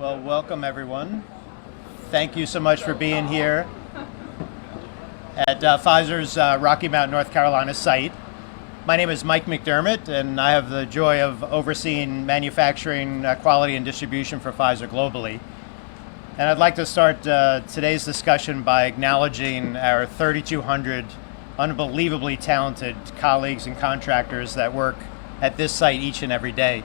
Well, welcome everyone. Thank you so much for being here at Pfizer's Rocky Mount, North Carolina site. My name is Mike McDermott, and I have the joy of overseeing manufacturing, quality, and distribution for Pfizer globally. And I'd like to start today's discussion by acknowledging our 3,200 unbelievably talented colleagues and contractors that work at this site each and every day.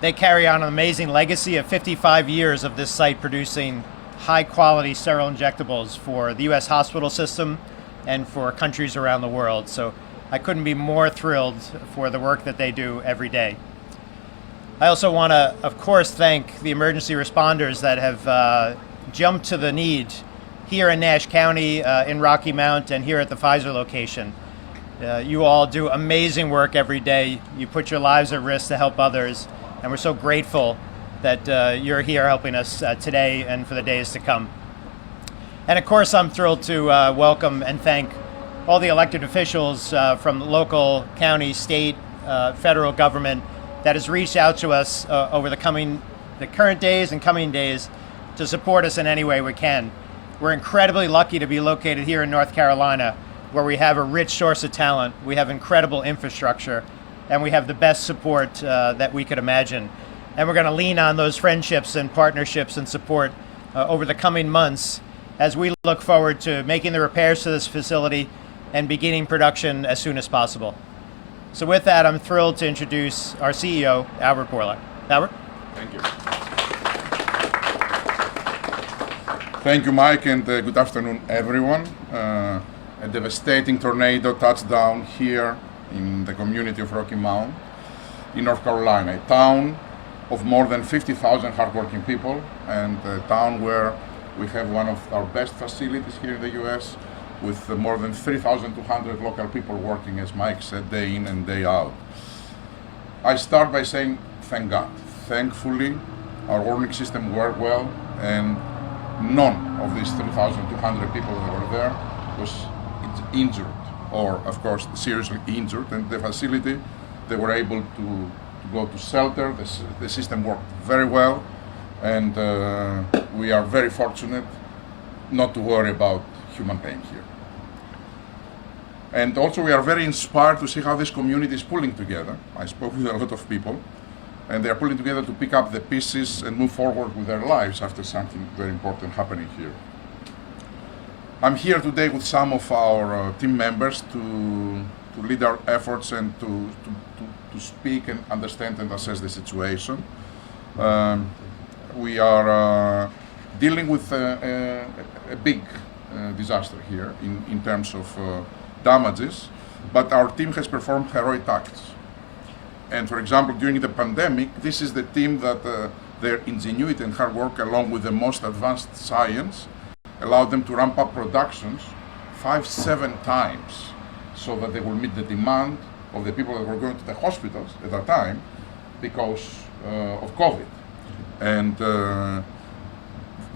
They carry on an amazing legacy of 55 years of this site producing high-quality sterile injectables for the U.S. hospital system and for countries around the world. So I couldn't be more thrilled for the work that they do every day. I also want to, of course, thank the emergency responders that have jumped to the need here in Nash County, in Rocky Mount, and here at the Pfizer location. You all do amazing work every day. You put your lives at risk to help others. And we're so grateful that you're here helping us today and for the days to come. And of course, I'm thrilled to welcome and thank all the elected officials from local, county, state, federal government that has reached out to us over the current days and coming days to support us in any way we can. We're incredibly lucky to be located here in North Carolina, where we have a rich source of talent, we have incredible infrastructure, and we have the best support that we could imagine. And we're going to lean on those friendships and partnerships and support over the coming months as we look forward to making the repairs to this facility and beginning production as soon as possible. So with that, I'm thrilled to introduce our CEO, Albert Bourla. Albert? Thank you. Thank you, Mike, and good afternoon, everyone. A devastating tornado touched down here in the community of Rocky Mount in North Carolina, a town of more than 50,000 hardworking people, and a town where we have one of our best facilities here in the US with more than 3,200 local people working, as Mike said, day in and day out. I start by saying thank God. Thankfully, our warning system worked well, and none of these 3,200 people that were there was injured, or of course seriously injured, and the facility, they were able to go to shelter. The system worked very well, and we are very fortunate not to worry about human pain here. And also we are very inspired to see how this community is pulling together. I spoke with a lot of people, and they are pulling together to pick up the pieces and move forward with their lives after something very important happening here. I'm here today with some of our team members to lead our efforts and to speak and understand and assess the situation. We are dealing with a big disaster here in terms of damages, but our team has performed heroic acts. And for example, during the pandemic, this is the team that their ingenuity and hard work, along with the most advanced science, allowed them to ramp up productions 5-7 times so that they will meet the demand of the people that were going to the hospitals at that time because of COVID. And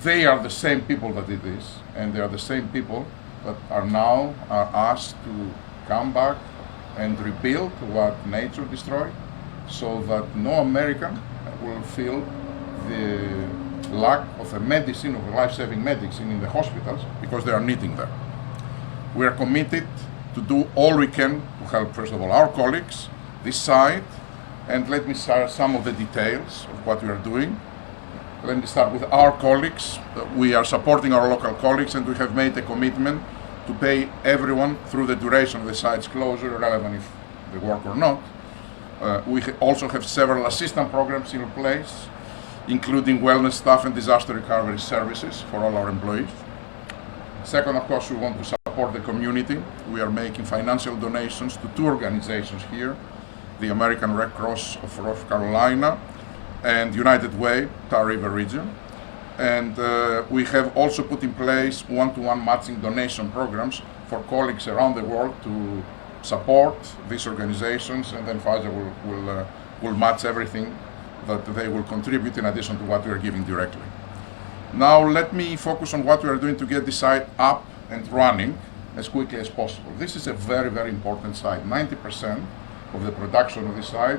they are the same people that did this, and they are the same people that are now asked to come back and rebuild what nature destroyed, so that no American will feel the lack of a medicine, of a life-saving medicine in the hospitals, because they are needing them. We are committed to do all we can to help, first of all, our colleagues, this site, and let me share some of the details of what we are doing. Let me start with our colleagues. We are supporting our local colleagues, and we have made a commitment to pay everyone through the duration of the site's closure, irrelevant if they work or not. We also have several assistance programs in place, including wellness staff and disaster recovery services for all our employees. Second, of course, we want to support the community. We are making financial donations to 2 organizations here, the American Red Cross of North Carolina and United Way, Tar River region. And we have also put in place one-to-one matching donation programs for colleagues around the world to support these organizations, and then Pfizer will match everything that they will contribute in addition to what we are giving directly. Now let me focus on what we are doing to get this site up and running as quickly as possible. This is a very, very important site. 90% of the production of this site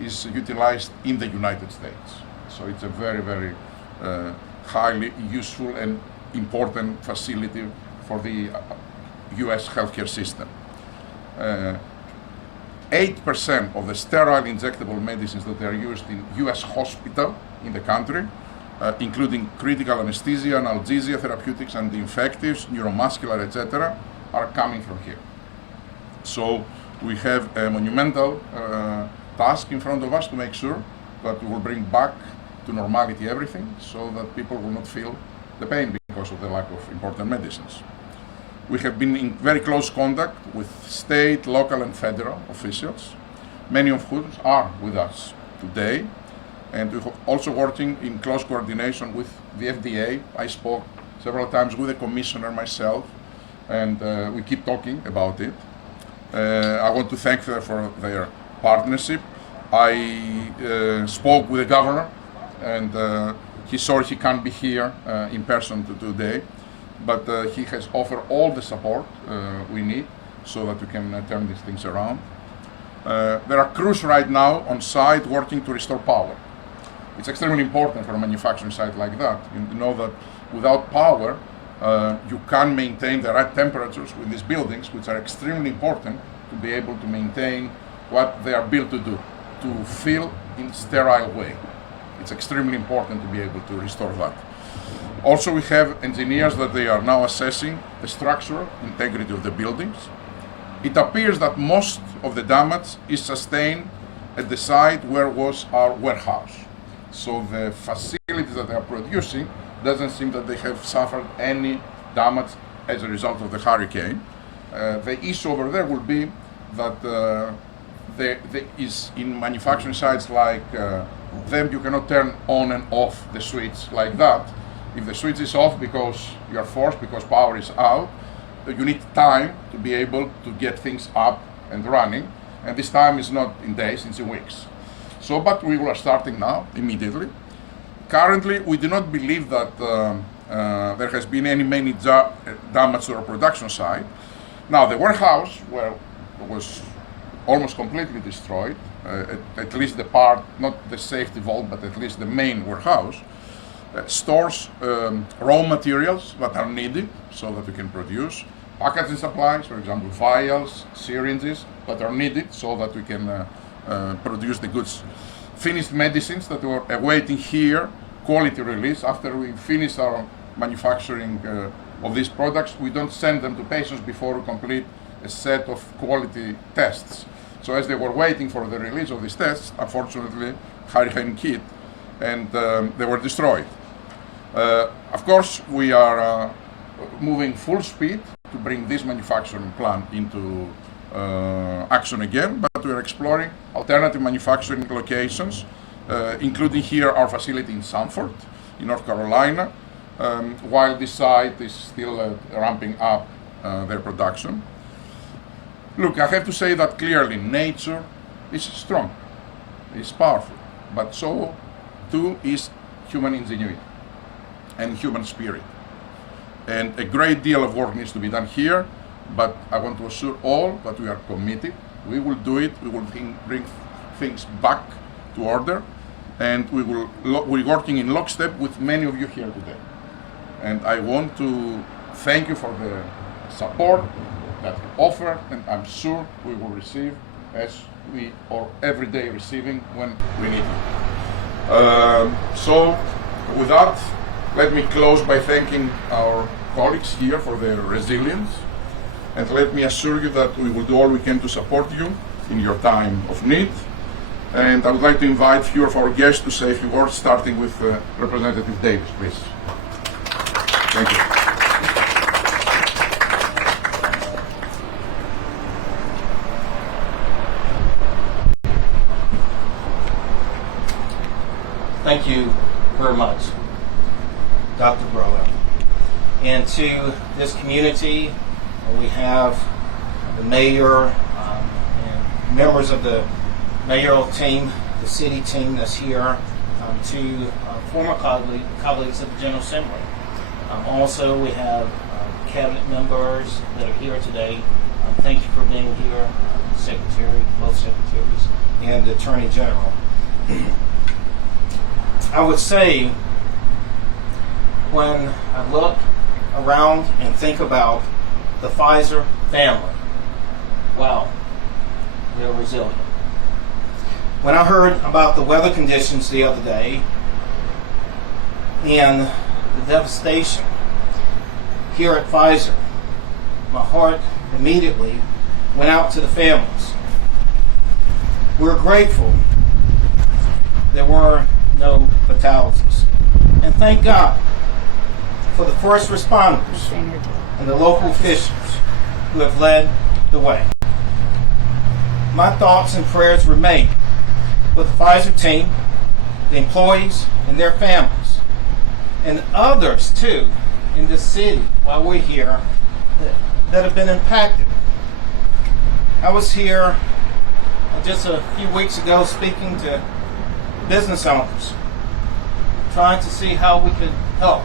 is utilized in the United States. So it's a very, very highly useful and important facility for the US healthcare system. 8% of the sterile injectable medicines that are used in US hospital in the country, including critical anesthesia, analgesia therapeutics, anti-infectives, neuromuscular, etc., are coming from here. So we have a monumental task in front of us to make sure that we will bring back to normality everything so that people will not feel the pain because of the lack of important medicines. We have been in very close contact with state, local, and federal officials, many of whom are with us today, and we're also working in close coordination with the FDA. I spoke several times with the commissioner myself, and we keep talking about it. I want to thank them for their partnership. I spoke with the governor, and he's sorry he can't be here in person today, but he has offered all the support we need so that we can turn these things around. There are crews right now on site working to restore power. It's extremely important for a manufacturing site like that. You know that without power, you can't maintain the right temperatures with these buildings, which are extremely important to be able to maintain what they are built to do, to fill in sterile way. It's extremely important to be able to restore that. Also, we have engineers that they are now assessing the structural integrity of the buildings. It appears that most of the damage is sustained at the site where was our warehouse. So the facilities that they are producing doesn't seem that they have suffered any damage as a result of the hurricane. The issue over there will be that there is in manufacturing sites like them, you cannot turn on and off the switch like that. If the switch is off because you are forced, because power is out, you need time to be able to get things up and running. And this time is not in days, it's in weeks. So, but we are starting now, immediately. Currently, we do not believe that there has been any damage to our production site. Now, the warehouse was almost completely destroyed, at least the part, not the safety vault, but at least the main warehouse, stores raw materials that are needed so that we can produce, packaging supplies, for example, vials, syringes that are needed so that we can produce the goods. Finished medicines that were awaiting here, quality release. After we finish our manufacturing of these products, we don't send them to patients before we complete a set of quality tests. So as they were waiting for the release of these tests, unfortunately, hurricane hit and they were destroyed. Of course, we are moving full speed to bring this manufacturing plant into action again, but we are exploring alternative manufacturing locations, including here our facility in Sanford, in North Carolina, while this site is still ramping up their production. Look, I have to say that clearly nature is strong, is powerful, but so too is human ingenuity and human spirit. And a great deal of work needs to be done here, but I want to assure all that we are committed. We will do it. We will bring things back to order, and we're working in lockstep with many of you here today. And I want to thank you for the support that you offer, and I'm sure we will receive as we are every day receiving when we need it. So with that, let me close by thanking our colleagues here for their resilience, and let me assure you that we will do all we can to support you in your time of need. And I would like to invite a few of our guests to say a few words, starting with Representative Davis, please. Thank you. Thank you very much, Dr. Bourla. And to this community, we have the mayor and members of the mayoral team, the city team that's here, to former colleagues of the General Assembly. Also, we have cabinet members that are here today. Thank you for being here, Secretary, both secretaries, and the Attorney General. I would say when I look around and think about the Pfizer family. Wow, they're resilient. When I heard about the weather conditions the other day and the devastation here at Pfizer, my heart immediately went out to the families. We're grateful there were no fatalities. And thank God for the first responders and the local officials who have led the way. My thoughts and prayers remain with the Pfizer team, the employees and their families, and others too in the city while we're here that have been impacted. I was here just a few weeks ago speaking to business owners, trying to see how we could help.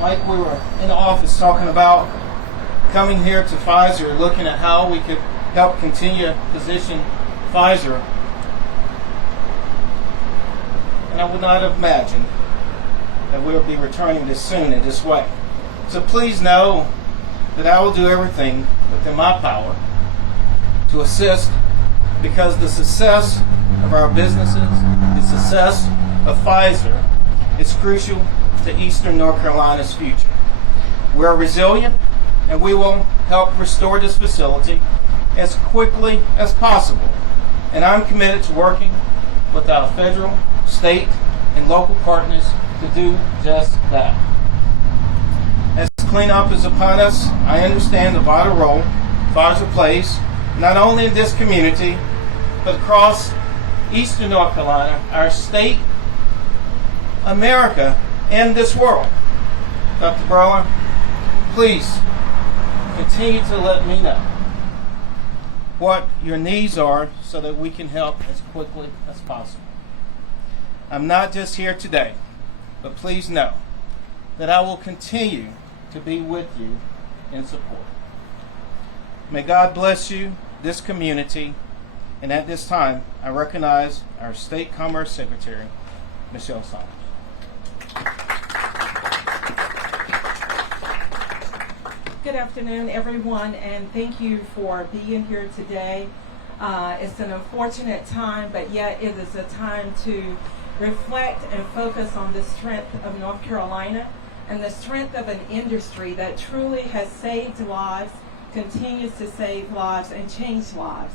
Like we were in the office talking about coming here to Pfizer, looking at how we could help continue to position Pfizer. And I would not have imagined that we would be returning this soon in this way. So please know that I will do everything within my power to assist, because the success of our businesses, the success of Pfizer is crucial to Eastern North Carolina's future. We're resilient and we will help restore this facility as quickly as possible. And I'm committed to working with our federal, state, and local partners to do just that. As cleanup is upon us, I understand the vital role Pfizer plays, not only in this community, but across Eastern North Carolina, our state, America, and this world. Dr. Bourla, please continue to let me know what your needs are so that we can help as quickly as possible. I'm not just here today, but please know that I will continue to be with you in support. May God bless you, this community, and at this time, I recognize our State Commerce Secretary, Michelle Saunders. Good afternoon, everyone, and thank you for being here today. It's an unfortunate time, but yet it is a time to reflect and focus on the strength of North Carolina and the strength of an industry that truly has saved lives, continues to save lives, and change lives.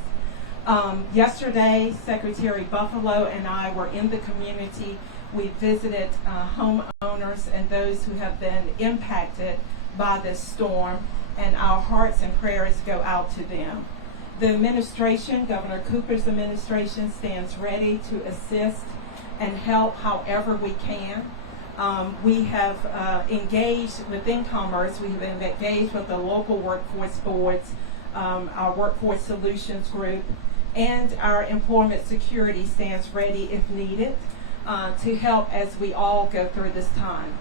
Yesterday, Secretary Buffalo and I were in the community. We visited homeowners and those who have been impacted by this storm, and our hearts and prayers go out to them. The administration, Governor Cooper's administration, stands ready to assist and help however we can. We have engaged within Commerce. We have been engaged with the local workforce boards, our Workforce Solutions Group, and our Employment Security stands ready if needed to help as we all go through this time.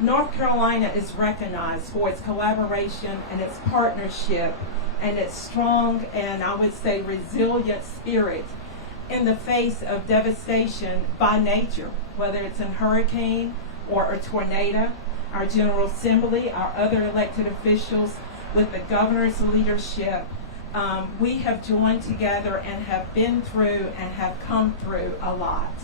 North Carolina is recognized for its collaboration and its partnership and its strong and, I would say, resilient spirit in the face of devastation by nature, whether it's a hurricane or a tornado. Our General Assembly, our other elected officials, with the governor's leadership, we have joined together and have been through and have come through a lot.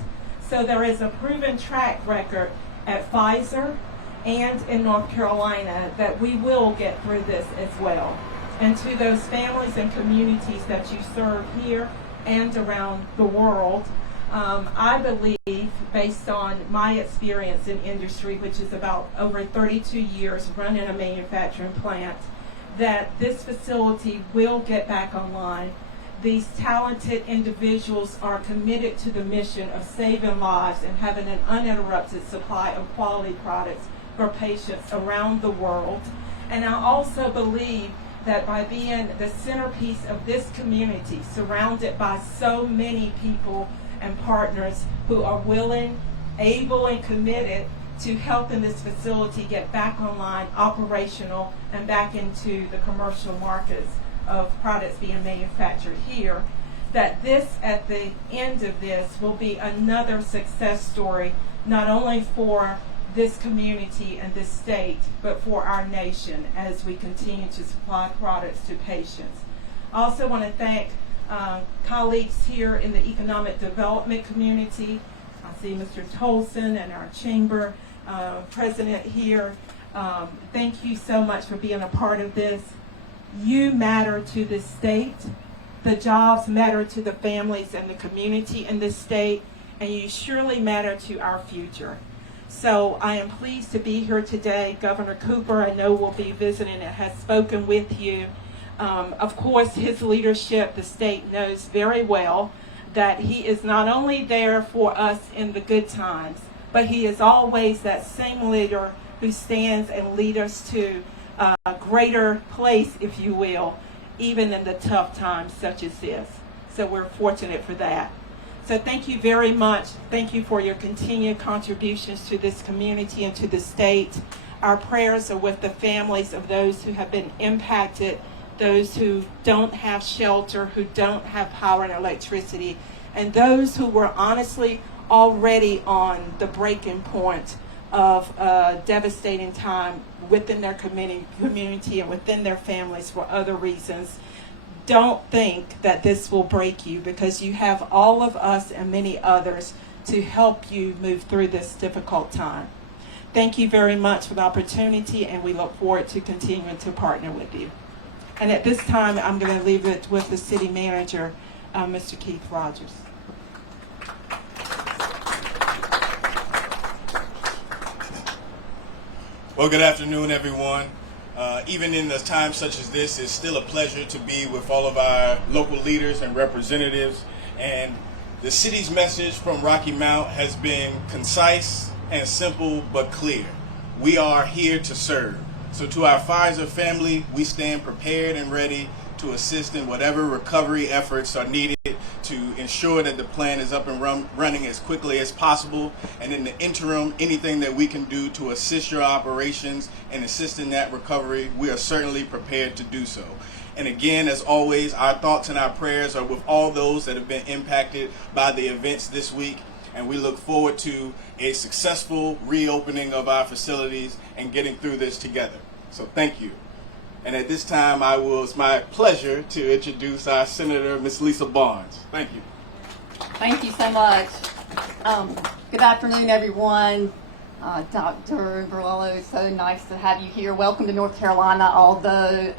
So there is a proven track record at Pfizer and in North Carolina that we will get through this as well. And to those families and communities that you serve here and around the world, I believe, based on my experience in industry, which is about over 32 years running a manufacturing plant, that this facility will get back online. These talented individuals are committed to the mission of saving lives and having an uninterrupted supply of quality products for patients around the world. And I also believe that by being the centerpiece of this community, surrounded by so many people and partners who are willing, able, and committed to helping this facility get back online, operational, and back into the commercial markets of products being manufactured here, that this, at the end of this, will be another success story not only for this community and this state, but for our nation as we continue to supply products to patients. I also want to thank colleagues here in the economic development community. I see Mr. Tolson and our chamber president here. Thank you so much for being a part of this. You matter to this state. The jobs matter to the families and the community in this state, and you surely matter to our future. So I am pleased to be here today. Governor Cooper, I know, will be visiting and has spoken with you. Of course, his leadership, the state knows very well that he is not only there for us in the good times, but he is always that same leader who stands and leads us to a greater place, if you will, even in the tough times such as this. So we're fortunate for that. So thank you very much. Thank you for your continued contributions to this community and to the state. Our prayers are with the families of those who have been impacted, those who don't have shelter, who don't have power and electricity, and those who were honestly already on the breaking point of a devastating time within their community and within their families for other reasons. Don't think that this will break you, because you have all of us and many others to help you move through this difficult time. Thank you very much for the opportunity, and we look forward to continuing to partner with you. And at this time, I'm going to leave it with the city manager, Mr. Keith Rogers. Well, good afternoon, everyone. Even in the times such as this, it's still a pleasure to be with all of our local leaders and representatives. And the city's message from Rocky Mount has been concise and simple but clear. We are here to serve. So to our Pfizer family, we stand prepared and ready to assist in whatever recovery efforts are needed to ensure that the plan is up and running as quickly as possible. And in the interim, anything that we can do to assist your operations and assist in that recovery, we are certainly prepared to do so. And again, as always, our thoughts and our prayers are with all those that have been impacted by the events this week. And we look forward to a successful reopening of our facilities and getting through this together. So thank you. And at this time, it's my pleasure to introduce our Senator, Ms. Lisa Barnes. Thank you. Thank you so much. Good afternoon, everyone. Dr. Bourla, so nice to have you here. Welcome to North Carolina, although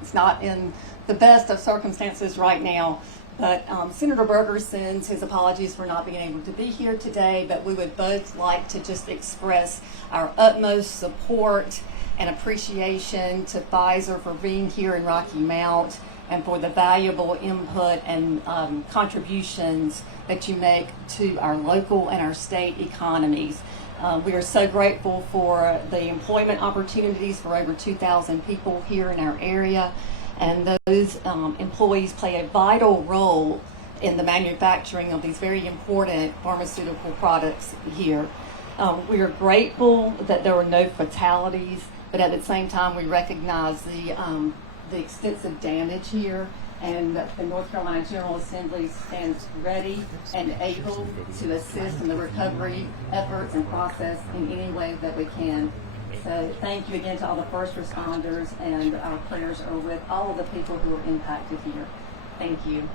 it's not in the best of circumstances right now. But Senator Berger sends his apologies for not being able to be here today, but we would both like to just express our utmost support and appreciation to Pfizer for being here in Rocky Mount and for the valuable input and contributions that you make to our local and our state economies. We are so grateful for the employment opportunities for over 2,000 people here in our area, and those employees play a vital role in the manufacturing of these very important pharmaceutical products here. We are grateful that there were no fatalities, but at the same time we recognize the extensive damage here, and the North Carolina General Assembly stands ready and able to assist in the recovery efforts and process in any way that we can. So thank you again to all the first responders, and our prayers are with all of the people who are impacted here. Thank you.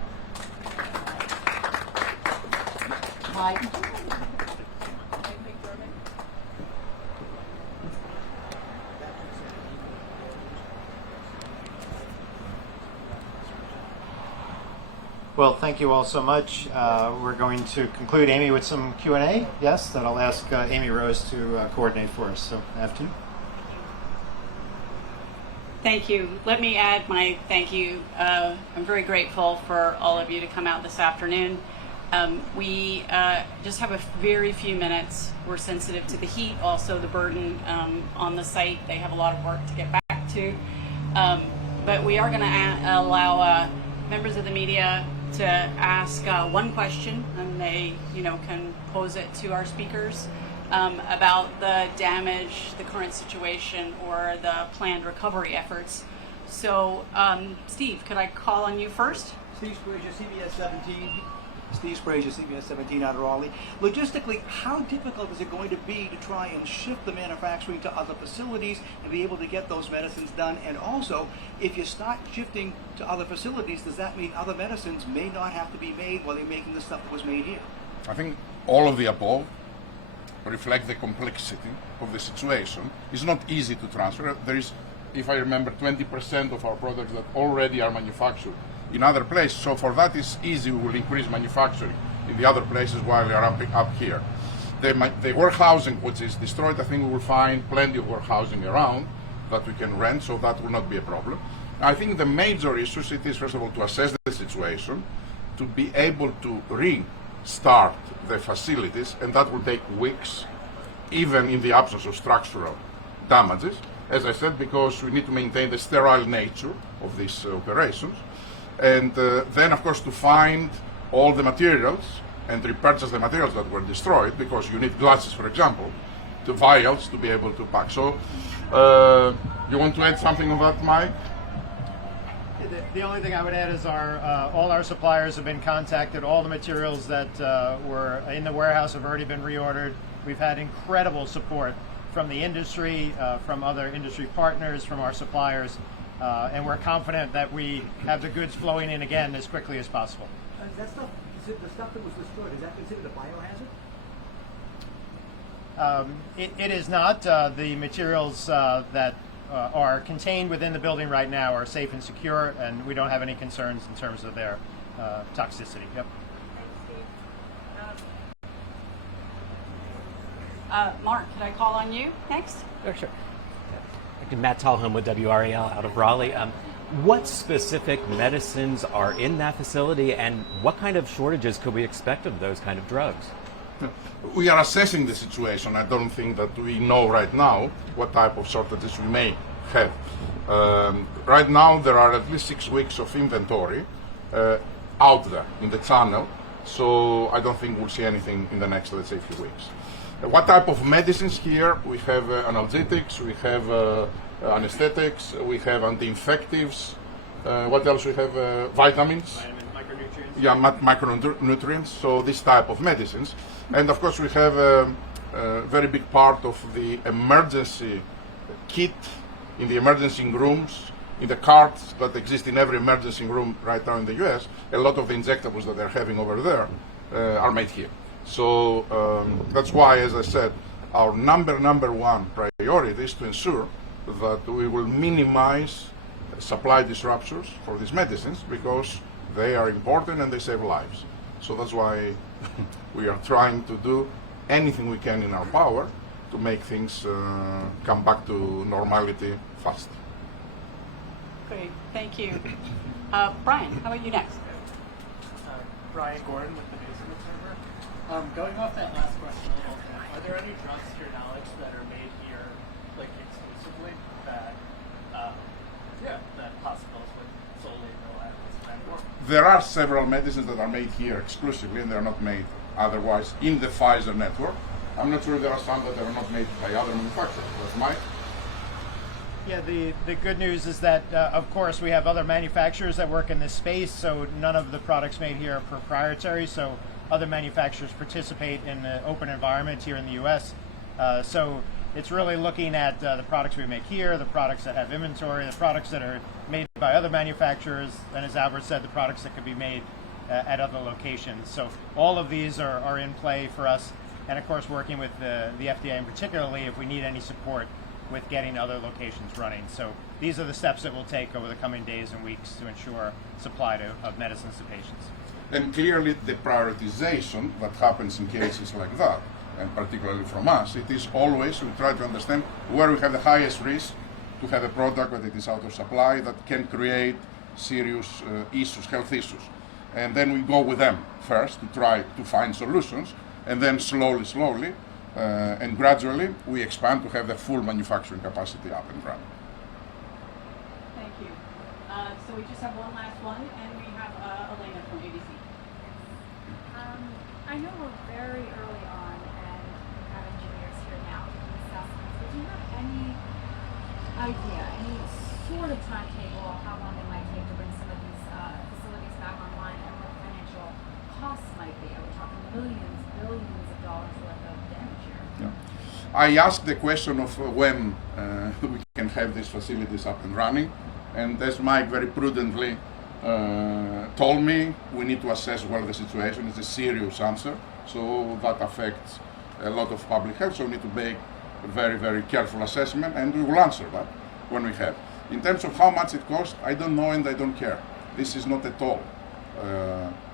Mike. Well, thank you all so much. We're going to conclude, Amy, with some Q&A. Yes, that I'll ask Amy Rose to coordinate for us. So, afternoon. Thank you. Let me add my thank you. I'm very grateful for all of you to come out this afternoon. We just have a very few minutes. We're sensitive to the heat, also the burden on the site. They have a lot of work to get back to. But we are going to allow members of the media to ask one question, and they can pose it to our speakers about the damage, the current situation, or the planned recovery efforts. So Steve, could I call on you first? Steve Spurgeon, CBS 17. Steve Sprague, CBS 17 out of Raleigh. Logistically, how difficult is it going to be to try and shift the manufacturing to other facilities and be able to get those medicines done? And also, if you start shifting to other facilities, does that mean other medicines may not have to be made while they're making the stuff that was made here? I think all of the above reflect the complexity of the situation. It's not easy to transfer. There is, if I remember, 20% of our products that already are manufactured in other places. So for that, it's easy. We will increase manufacturing in the other places while they are up here. The warehousing, which is destroyed, I think we will find plenty of warehousing around that we can rent, so that will not be a problem. I think the major issues, it is first of all to assess the situation, to be able to restart the facilities, and that will take weeks, even in the absence of structural damages. As I said, because we need to maintain the sterile nature of these operations. And then, of course, to find all the materials and repurchase the materials that were destroyed, because you need glasses, for example, the vials to be able to pack. So, you want to add something on that, Mike? The only thing I would add is all our suppliers have been contacted. All the materials that were in the warehouse have already been reordered. We've had incredible support from the industry, from other industry partners, from our suppliers, and we're confident that we have the goods flowing in again as quickly as possible. That stuff, the stuff that was destroyed, is that considered a biohazard? It is not. The materials that are contained within the building right now are safe and secure, and we don't have any concerns in terms of their toxicity. Yep. Mark, could I call on you next? Sure. Matt Tallholm with WRAL out of Raleigh. What specific medicines are in that facility, and what kind of shortages could we expect of those kind of drugs? We are assessing the situation. I don't think that we know right now what type of shortages we may have. Right now, there are at least 6 weeks of inventory out there in the channel, so I don't think we'll see anything in the next, let's say, few weeks. What type of medicines here? We have analgesics, we have anesthetics, we have anti-infectives. What else we have? Vitamins. Micronutrients. Yeah, micronutrients. So this type of medicines, and of course we have a very big part of the emergency kit in the emergency rooms, in the carts that exist in every emergency room right now in the U.S. A lot of the injectables that they're having over there are made here. So that's why, as I said, our number one priority is to ensure that we will minimize supply disruptions for these medicines, because they are important and they save lives. So that's why we are trying to do anything we can in our power to make things come back to normality fast. Great, thank you. Brian, how about you next? Brian Gordon with the News and Observer. Going off that last question a little bit, are there any drugs to your knowledge that are made here, like exclusively, that hospitals would solely go at this time for? There are several medicines that are made here exclusively, and they are not made otherwise in the Pfizer network. I'm not sure there are some that are not made by other manufacturers. That's Mike? Yeah, the good news is that, of course, we have other manufacturers that work in this space, so none of the products made here are proprietary, so other manufacturers participate in the open environment here in the U.S. So it's really looking at the products we make here, the products that have inventory, the products that are made by other manufacturers, and as Albert said, the products that could be made at other locations. So all of these are in play for us, and of course working with the FDA, and particularly if we need any support with getting other locations running. So these are the steps that we'll take over the coming days and weeks to ensure supply of medicines to patients. And clearly the prioritization that happens in cases like that, and particularly from us, it is always, we try to understand where we have the highest risk to have a product that it is out of supply that can create serious issues, health issues. And then we go with them first to try to find solutions, and then slowly, and gradually we expand to have the full manufacturing capacity up and running. Thank you. So we just have one last one, and we have Elena from ABC. I know we're very early on and we have engineers here now doing assessments, but do you have any idea, any sort of timetable on how long it might take to bring some of these facilities back online and what the financial costs might I asked the question of when we can have these facilities up and running, and as Mike very prudently told me, we need to assess well the situation. It's a serious answer, so that affects a lot of public health, so we need to make a very, very careful assessment, and we will answer that when we have. In terms of how much it costs, I don't know and I don't care. This is not at all,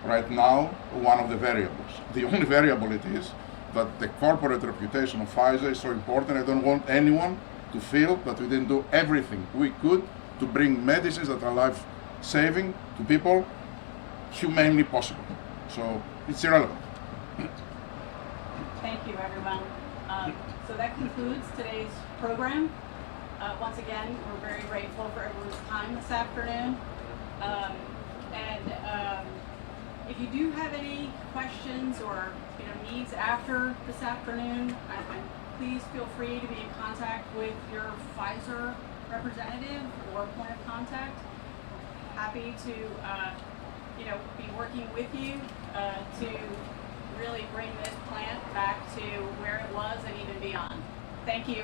right now, one of the variables. The only variable it is that the corporate reputation of Pfizer is so important. I don't want anyone to feel that we didn't do everything we could to bring medicines that are life-saving to people humanely possible. So it's irrelevant. Thank you, everyone. So that concludes today's program. Once again, we're very grateful for everyone's time this afternoon. If you do have any questions or needs after this afternoon, please feel free to be in contact with your Pfizer representative or point of contact. Happy to be working with you to really bring this plant back to where it was and even beyond. Thank you.